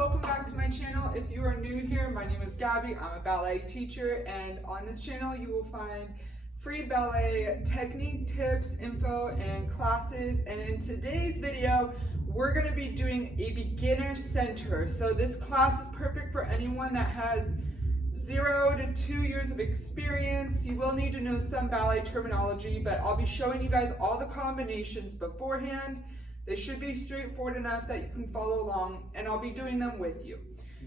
welcome back to my channel. If you are new here, my name is Gabby. I'm a ballet teacher, and on this channel you will find free ballet technique tips, info, and classes. And in today's video, we're going to be doing a beginner center. So this class is perfect for anyone that has 0 to 2 years of experience. You will need to know some ballet terminology, but I'll be showing you guys all the combinations beforehand. They should be straightforward enough that you can follow along, and I'll be doing them with you.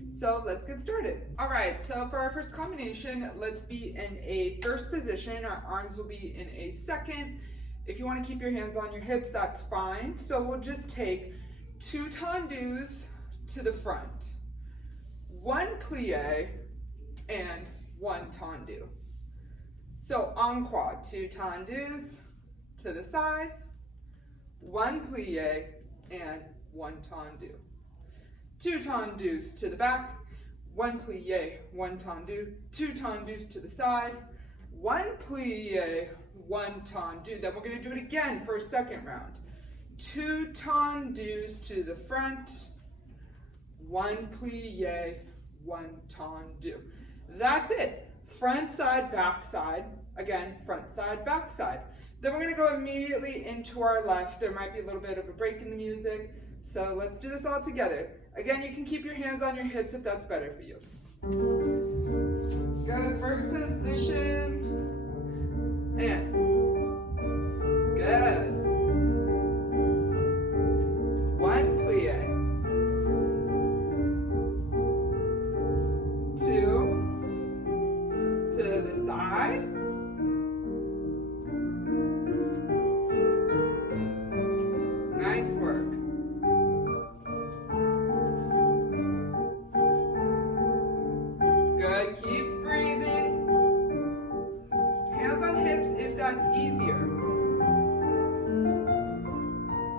So let's get started. All right, so for our first combination, let's be in a first position. Our arms will be in a second. If you want to keep your hands on your hips, that's fine. So we'll just take 2 tendus to the front, 1 plie, and 1 tendu. So en croix, 2 tendus to the side, 1 plie, and 1 tendu. 2 tendus to the back, 1 plie, 1 tendu, 2 tendus to the side, 1 plie, 1 tendu. Then we're going to do it again for a second round. 2 tendus to the front, 1 plie, 1 tendu. That's it. Front side, back side. Again, front side, back side. Then we're going to go immediately into our left. There might be a little bit of a break in the music, so let's do this all together. Again, you can keep your hands on your hips if that's better for you. Good, first position, and good. 1 plie, 2 to the side, nice work. Good, keep breathing. Hands on hips if that's easier.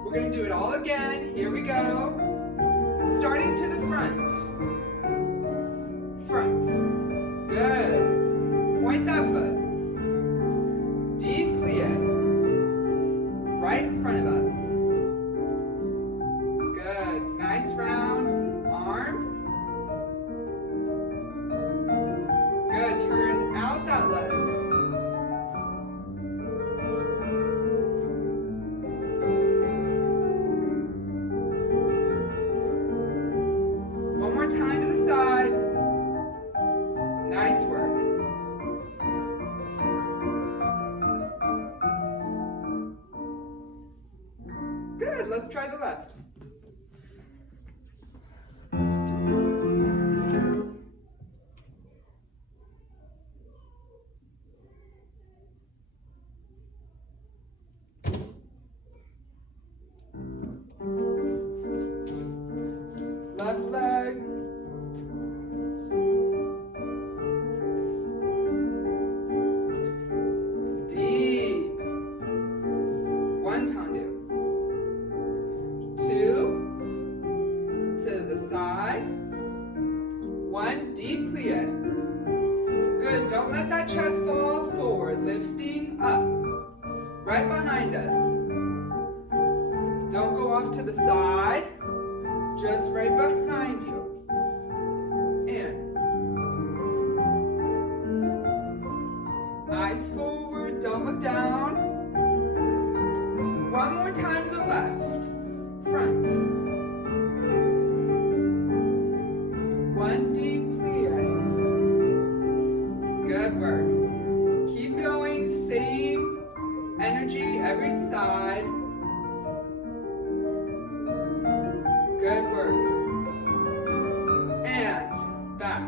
We're going to do it all again. Here we go. Starting to the front. Front. Good. Point that foot. Deep plie. Right in front of us. Good. Nice round. Arms. Good. Turn out that leg. One more time to the side. Nice work. Good. Let's try the left. Left leg. Deep. 1 tendu. 2 to the side. 1 deep plie. Good. Don't let that chest fall forward. Lifting up. Right behind us. Don't go off to the side. Just right behind you. And eyes forward, don't look down. One more time to the left. Front. 1 deep plie. Good work. Keep going, same energy every side. Good work. And back.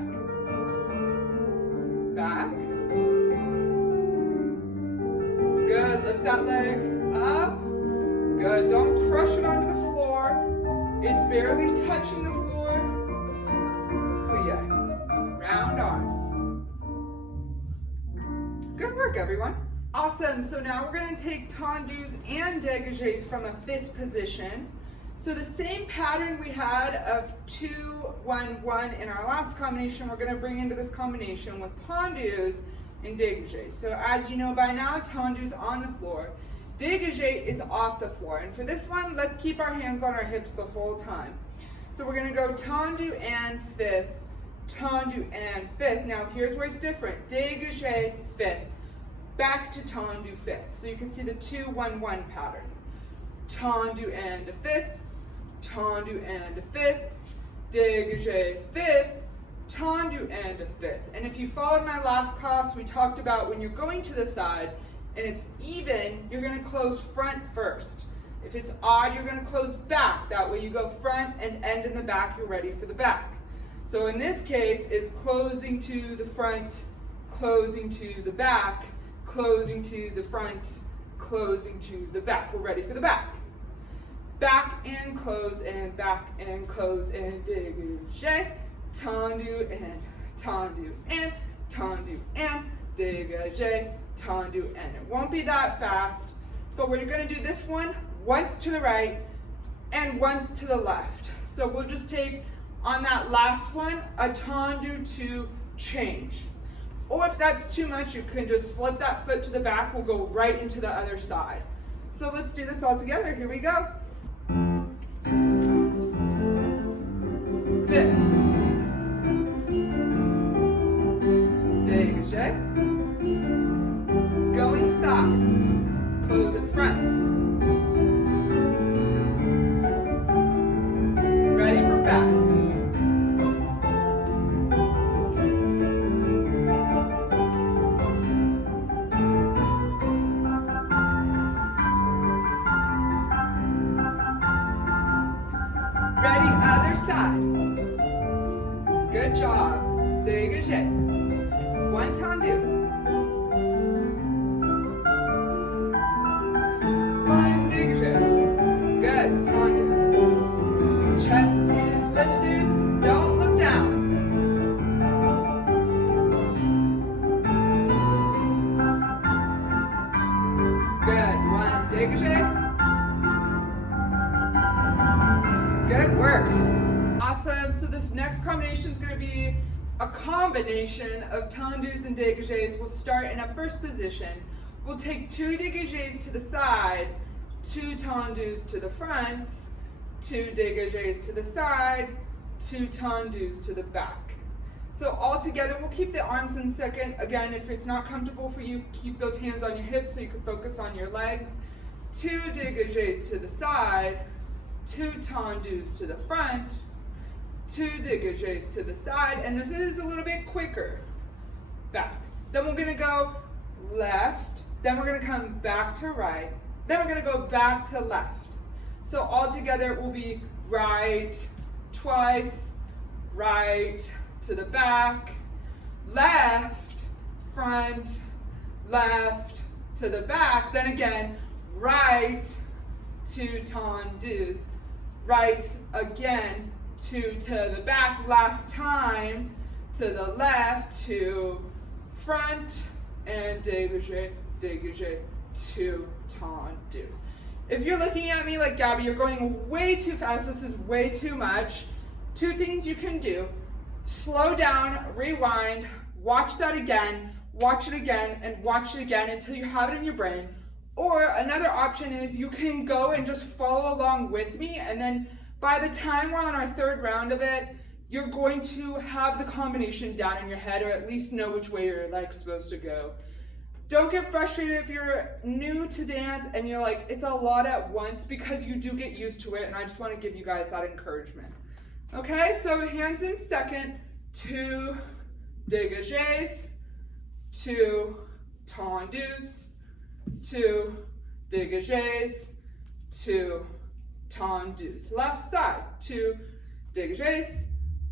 Back. Good. Lift that leg up. Good. Don't crush it onto the floor. It's barely touching the floor. Plie. Round arms. Good work, everyone. Awesome. So now we're going to take tendus and degages from a 5th position. So the same pattern we had of 2, 1, 1 in our last combination, we're going to bring into this combination with tendus and degages. So as you know by now, tendus on the floor, dégagé is off the floor. And for this one, let's keep our hands on our hips the whole time. So we're going to go tendu and fifth, tendu and fifth. Now here's where it's different. Dégagé, fifth. Back to tendu, fifth. So you can see the 2-1-1 pattern. Tendu and a fifth, tendu and a fifth, dégagé, fifth, tendu and a fifth. And if you followed my last class, we talked about when you're going to the side and it's even, you're going to close front first. If it's odd, you're going to close back. That way you go front and end in the back, you're ready for the back. So in this case, it's closing to the front, closing to the back, closing to the front, closing to the back. We're ready for the back. Back and close and back and close and dégagé, tendu and tendu and tendu and dégagé, tendu and. It won't be that fast, but we're going to do this one once to the right and once to the left. So we'll just take on that last one a tendu to change. Or if that's too much, you can just slip that foot to the back. We'll go right into the other side. So let's do this all together. Here we go. Fifth. Dégagé. Going side. Close in front. Ready for back. Ready, other side. Good job. Dégagé. One tendu. One dégagé. Good, tendu. Chest is lifted. Don't look down. Good, one dégagé. Good work. Awesome. So this next combination is going to be a combination of tendus and dégagés. We'll start in a first position. We'll take 2 dégagés to the side, 2 tendus to the front, 2 dégagés to the side, 2 tendus to the back. So all together, we'll keep the arms in second. Again, if it's not comfortable for you, keep those hands on your hips so you can focus on your legs. 2 dégagés to the side, 2 tendus to the front, 2 dégagés to the side, and this is a little bit quicker. Back. Then we're going to go left, then we're going to come back to right, then we're going to go back to left. So all together it will be right twice, right to the back, left, front, left to the back, then again, right, 2 tendus, right again, 2 to the back, last time, to the left, 2 front, and dégagé, dégagé, 2 tendus. If you're looking at me like, Gabby, you're going way too fast, this is way too much, 2 things you can do. Slow down, rewind, watch that again, watch it again, and watch it again until you have it in your brain. Or another option is you can go and just follow along with me, and then by the time we're on our 3rd round of it, you're going to have the combination down in your head, or at least know which way your leg's supposed to go. Don't get frustrated if you're new to dance and you're like, it's a lot at once, because you do get used to it, and I just want to give you guys that encouragement. Okay, so hands in second, 2 dégagés, 2 tendus, 2 dégagés, 2 tendus. Left side, 2 dégagés,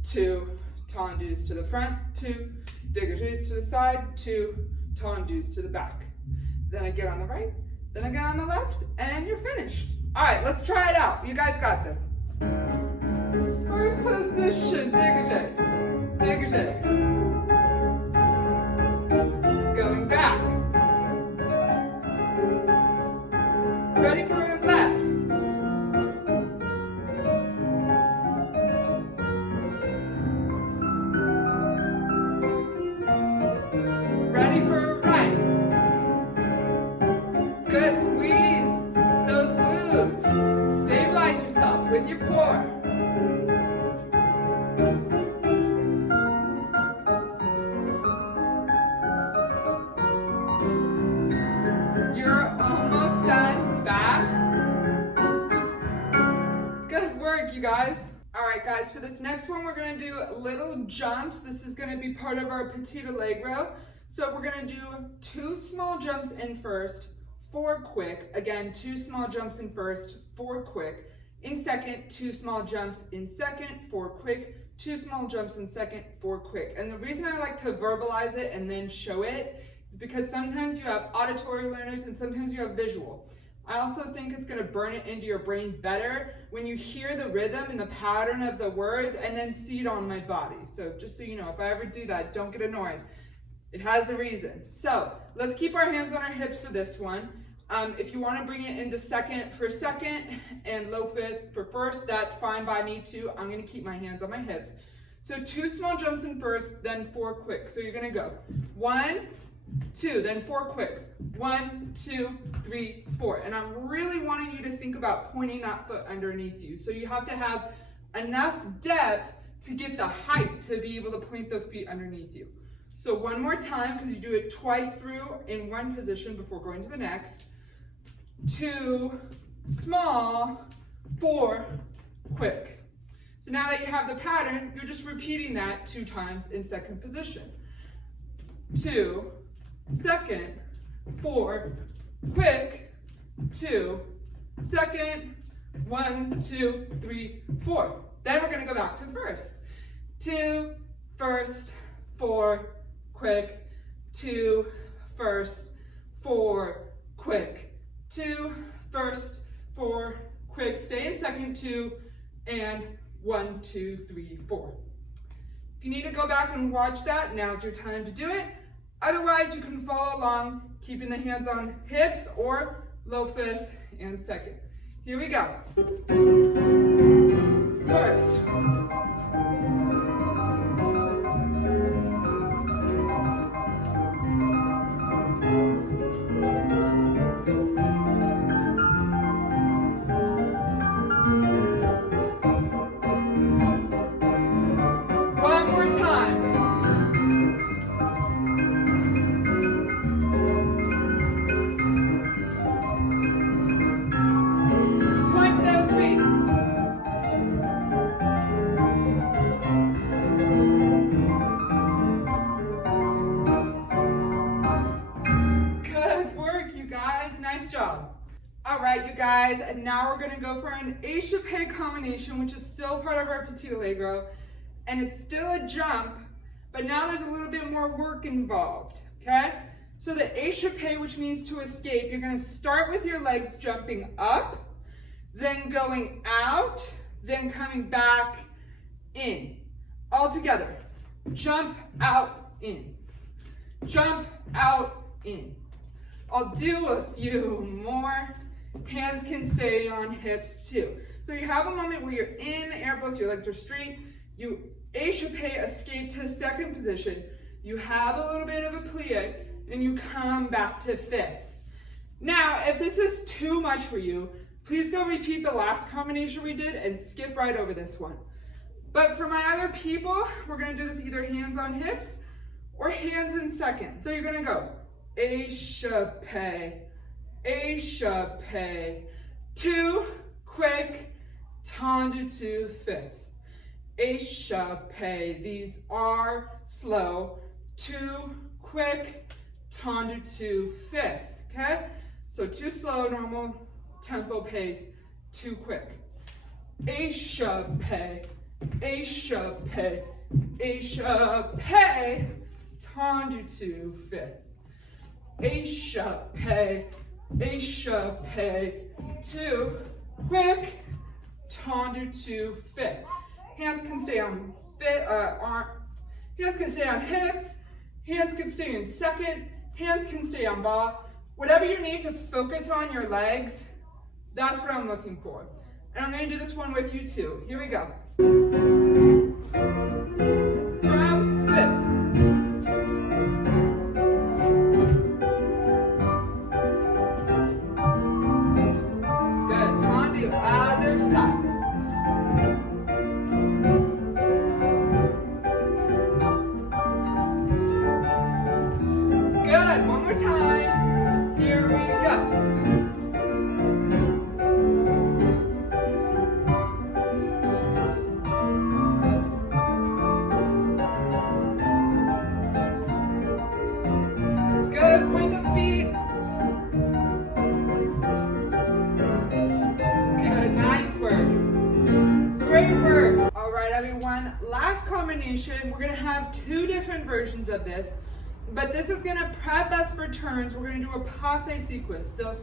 2 tendus to the front, 2 dégagés to the side, 2 tendus to the back. Then I get on the right, then I get on the left, and you're finished. All right, let's try it out. You guys got this. First position, dégagé, dégagé. Going back. Ready for a left. Ready for a right. Good, squeeze those glutes. Stabilize yourself with your core. right, guys, for this next one, we're gonna do little jumps. This is gonna be part of our Petite Allegro. So we're gonna do 2 small jumps in first, 4 quick. Again, 2 small jumps in first, 4 quick. In second, 2 small jumps in second, 4 quick. 2 small jumps in second, 4 quick. And the reason I like to verbalize it and then show it is because sometimes you have auditory learners and sometimes you have visual. I also think it's going to burn it into your brain better when you hear the rhythm and the pattern of the words and then see it on my body. So just so you know, if I ever do that, don't get annoyed. It has a reason. So let's keep our hands on our hips for this one. If you want to bring it into second for second and low fifth for first, that's fine by me too. I'm going to keep my hands on my hips. So 2 small jumps in first, then 4 quick. So you're going to go 1, 2, then 4 quick. 1, 2, 3, 4. And I'm really wanting you to think about pointing that foot underneath you. So you have to have enough depth to get the height to be able to point those feet underneath you. So one more time, because you do it twice through in one position before going to the next. 2 small, 4 quick. So now that you have the pattern, you're just repeating that 2 times in second position. 2, second, 4, quick, 2, second, 1, 2, 3, 4. Then we're gonna go back to first. 2, first, 4, quick, 2, first, 4, quick, 2, first, 4, quick, stay in second, 2, and 1, 2, 3, 4. If you need to go back and watch that, now's your time to do it. Otherwise, you can follow along, keeping the hands on hips or low fifth and second. Here we go. First. One more time. Point those feet. Good work, you guys. Nice job. All right, you guys, and now we're gonna go for an Echappe combination, which is still part of our Petite Allegro, and it's still a jump, but now there's a little bit more work involved, okay? So the Echappe, which means to escape, you're gonna start with your legs jumping up, then going out, then coming back in. All together. Jump out, in. Jump out, in. I'll do a few more. Hands can stay on hips too. So you have a moment where you're in the air, both your legs are straight. You Echappe, escape to second position. You have a little bit of a plie, and you come back to fifth. Now, if this is too much for you, please go repeat the last combination we did and skip right over this one. But for my other people, we're gonna do this either hands on hips or hands in second. So you're gonna go Echappe, Echappe, 2 quick, tendu to fifth. Echappe, these are slow, 2 quick, tendu to fifth, okay? So 2 slow, normal tempo pace, 2 quick. Echappe, Echappe, Echappe, tendu to fifth. Echappe, Echappe, 2 quick, tendu to fifth. Hands can stay on hands can stay on hips, hands can stay in second, hands can stay on bas. Whatever you need to focus on your legs, that's what I'm looking for. And I'm going to do this one with you too. Here we go. From fifth. Good. Tendu, other side. Good. One more time. Here we go. one last combination. We're gonna have two different versions of this, but this is gonna prep us for turns. We're gonna do a passe sequence. So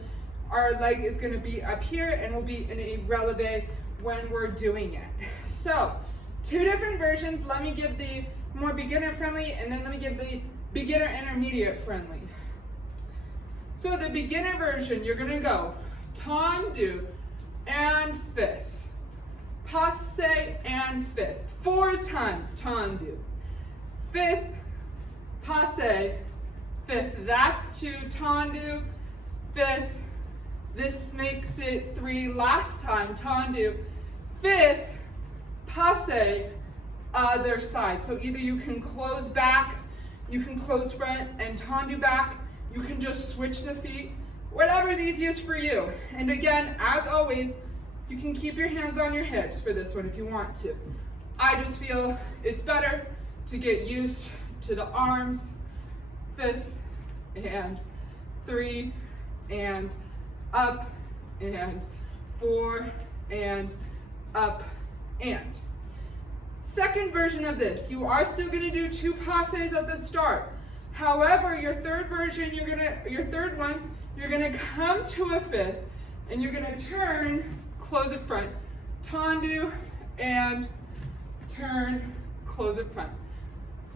our leg is gonna be up here and will be in a releve when we're doing it. So, two different versions. Let me give the more beginner friendly and then let me give the beginner intermediate friendly. So the beginner version, you're gonna go tendu and fifth, passe and fifth, 4 times tendu, fifth, passe, fifth, that's 2, tendu, fifth, this makes it 3 last time, tendu, fifth, passe, other side. So either you can close back, you can close front and tendu back, you can just switch the feet, whatever's easiest for you. And again, as always, you can keep your hands on your hips for this one if you want to. I just feel it's better to get used to the arms. 5th and 3 and up and 4 and up and. Second version of this, you are still gonna do 2 passes at the start. However, your third version, you're gonna come to a fifth and you're gonna turn, close it front, tendu and turn, close it front.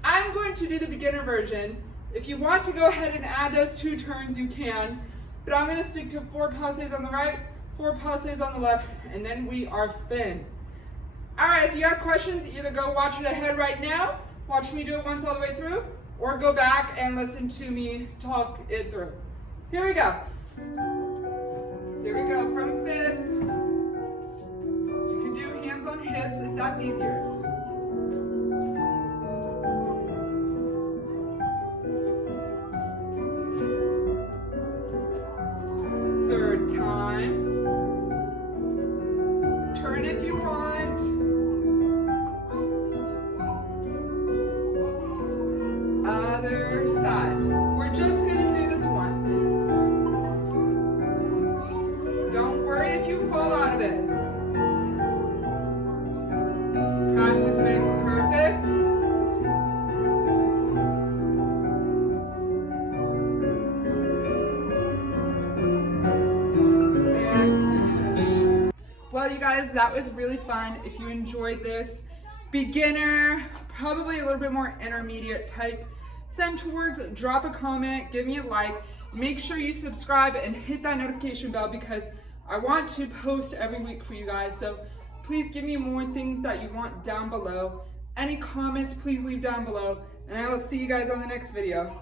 I'm going to do the beginner version. If you want to go ahead and add those 2 turns, you can, but I'm gonna stick to 4 passes on the right, 4 passes on the left, and then we are fin. All right, if you have questions, either go watch it ahead right now, watch me do it once all the way through, or go back and listen to me talk it through. Here we go. Here we go, from fifth. You can do hands on hips if that's easier. Third time. Turn if you want. Other side. We're just gonna do this once. Don't worry if you fall out of it. Practice makes perfect. And finish. Well, you guys, that was really fun. If you enjoyed this, beginner, probably a little bit more intermediate type, send to work, drop a comment, give me a like, make sure you subscribe and hit that notification bell because I want to post every week for you guys. So please give me more things that you want down below. Any comments, please leave down below, and I will see you guys on the next video.